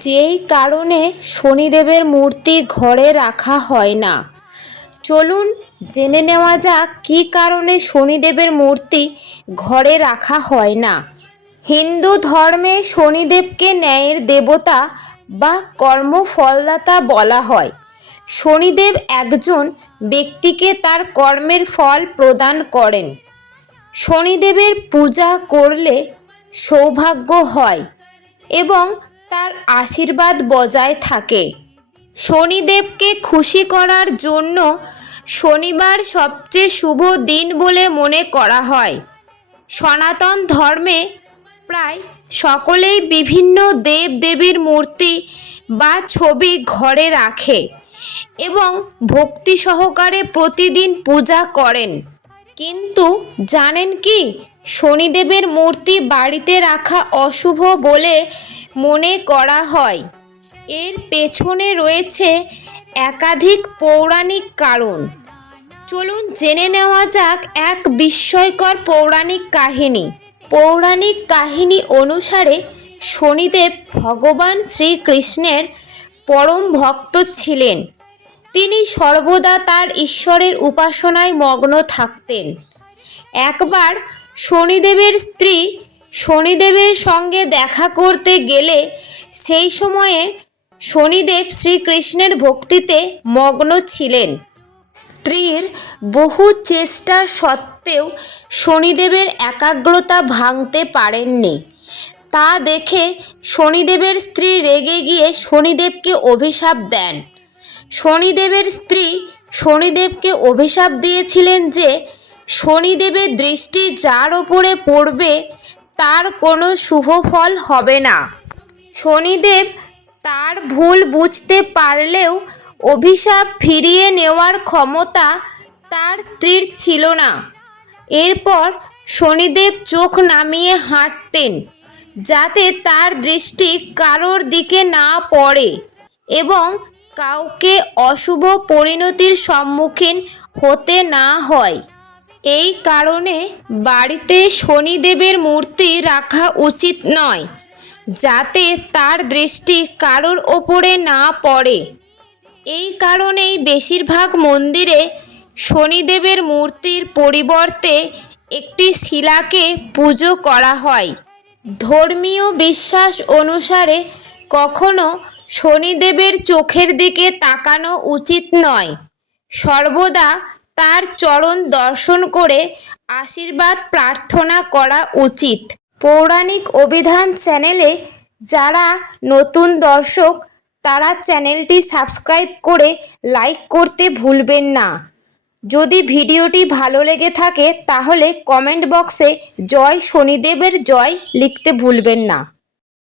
যেই কারণে শনিদেবের মূর্তি ঘরে রাখা হয় না। চলুন জেনে নেওয়া যাক কী কারণে শনিদেবের মূর্তি ঘরে রাখা হয় না। হিন্দু ধর্মে শনিদেবকে ন্যায়ের দেবতা বা কর্মফলদাতা বলা হয়। শনিদেব একজন ব্যক্তিকে তার কর্মের ফল প্রদান করেন। শনিদেবের পূজা করলে সৌভাগ্য হয় এবং তার আশীর্বাদ বজায় থাকে। শনিদেবকে খুশি করার জন্য শনিবার সবচেয়ে শুভ দিন বলে মনে করা হয়। সনাতন ধর্মে প্রায় সকলেই বিভিন্ন দেব দেবীর মূর্তি বা ছবি ঘরে রাখে এবং ভক্তি সহকারে প্রতিদিন পূজা করেন। কিন্তু জানেন কি? শনিদেবের মূর্তি বাড়িতে রাখা অশুভ বলে মনে করা হয়। এর পেছনে রয়েছে একাধিক পৌরাণিক কারণ। চলুন জেনে নেওয়া যাক এক বিস্ময়কর পৌরাণিক কাহিনী। পৌরাণিক কাহিনী অনুসারে শনিদেব ভগবান শ্রীকৃষ্ণের পরম ভক্ত ছিলেন। তিনি সর্বদা তার ঈশ্বরের উপাসনায় মগ্ন থাকতেন। একবার শনিদেবের স্ত্রী শনিদেবের সঙ্গে দেখা করতে গেলে সেই সময়ে শনিদেব শ্রীকৃষ্ণের ভক্তিতে মগ্ন ছিলেন। স্ত্রীর বহু চেষ্টা সত্ত্বেও শনিদেবের একাগ্রতা ভাঙতে পারেননি। তা দেখে শনিদেবের স্ত্রী রেগে গিয়ে শনিদেবকে অভিশাপ দেন। শনিদেবের স্ত্রী শনিদেবকে অভিশাপ দিয়েছিলেন যে শনিদেবের দৃষ্টি যার ওপরে পড়বে, তার কোনো শুভ ফল হবে না। শনিদেব তার ভুল বুঝতে পারলেও অভিশাপ ফিরিয়ে নেওয়ার ক্ষমতা তার স্ত্রীর ছিল না। এরপর শনিদেব চোখ নামিয়ে হাঁটতেন, যাতে তার দৃষ্টি কারোর দিকে না পড়ে এবং কাউকে অশুভ পরিণতির সম্মুখীন হতে না হয়। এই কারণে বাড়িতে শনিদেবের মূর্তি রাখা উচিত নয়, যাতে তার দৃষ্টি কারোর ওপরে না পড়ে। এই কারণেই বেশিরভাগ মন্দিরে শনিদেবের মূর্তির পরিবর্তে একটি শিলাকে পুজো করা হয়। ধর্মীয় বিশ্বাস অনুসারে কখনো শনিদেবের চোখের দিকে তাকানো উচিত নয়। সর্বদা তার চরণ দর্শন করে আশীর্বাদ প্রার্থনা করা উচিত। পৌরাণিক অভিধান চ্যানেলে যারা নতুন দর্শক, তারা চ্যানেলটি সাবস্ক্রাইব করে লাইক করতে ভুলবেন না। যদি ভিডিওটি ভালো লেগে থাকে, তাহলে কমেন্ট বক্সে জয় শনিদেবের জয় লিখতে ভুলবেন না।